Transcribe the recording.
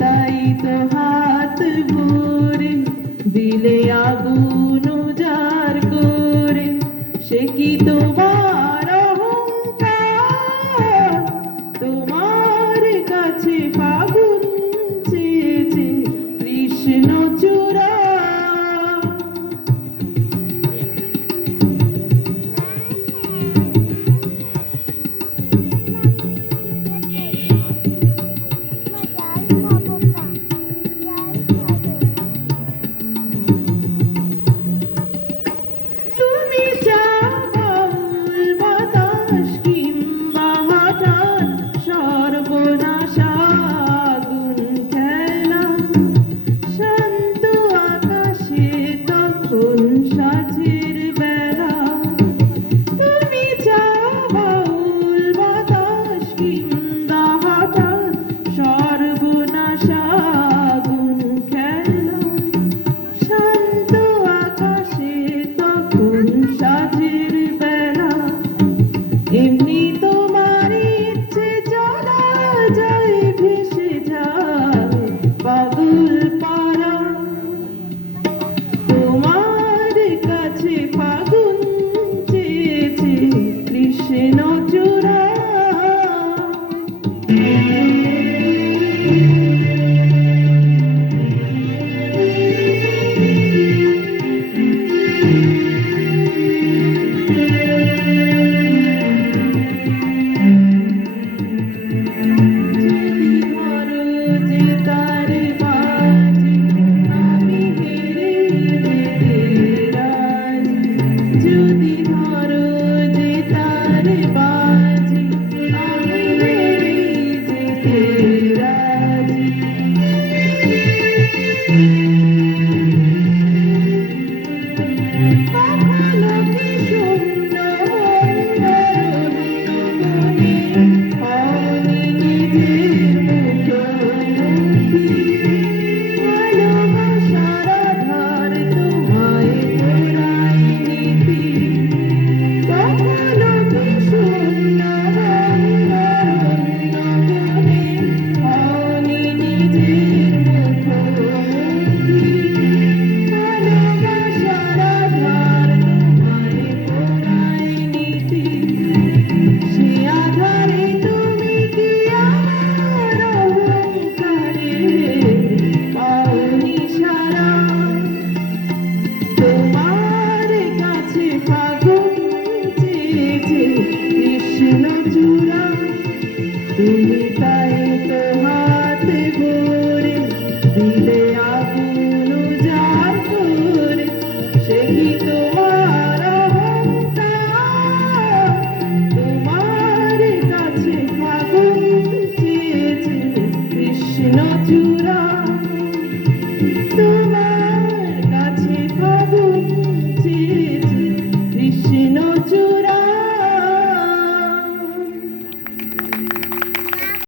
তাই তো হাত ভরে দিলে আগুন উজাড় করে, সে কি তোমার অহংকার? তোমার কাছে ফাগুন চেয়েছে কৃষ্ণচূড়া। তুমি চাও বাউল বাতাস কিংবা হঠাৎ সর্বনাশা আগুন খেলা, শান্ত আকাশে তখন সাঁঝের বেলা। তুমি চাও বাউল বাতাস কিংবা হঠাৎ সর্বনাশা আগুন খেলা, শান্ত আকাশে তখন সাঁঝের বেলা। এমনি তোমার ইচ্ছে চলা যায় ভেসে যায় পাগল পারা। তোমার কাছে ফাগুন চেয়েছে কৃষ্ণচূড়া। যদি ধরো যে তার বাজি, আমি হেরে যেতে রাজি। যদি ধরো যে তার বাজি, আমি হেরে যেতে রাজি। কখনো কি শূন্য মনে হওনি নিজের মুখোমুখি, ভালোবাসার আধার তোমায় পোড়ায়নি কি? কখনো কি শূন্য মনে হওনি নিজের মুখোমুখি,